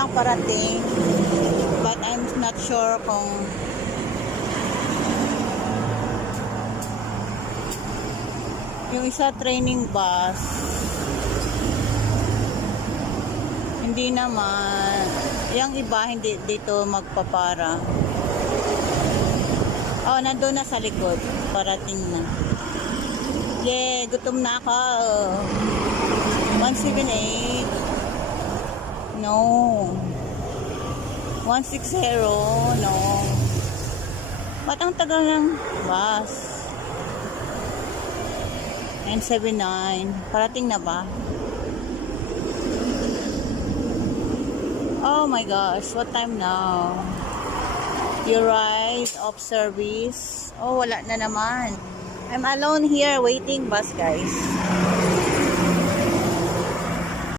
lang parating. But I'm not sure kung yung isa training bus. Hindi naman. Yung iba hindi dito magpapara. Oh, nandun na sa likod. Parating na. Yeah, gutom na ako. 178. No. 160. No. Ba't ang tagal ng bus? 979. Parating na ba? Oh my gosh, what time now? You're right, off service. Oh, wala na naman. I'm alone here waiting bus, guys.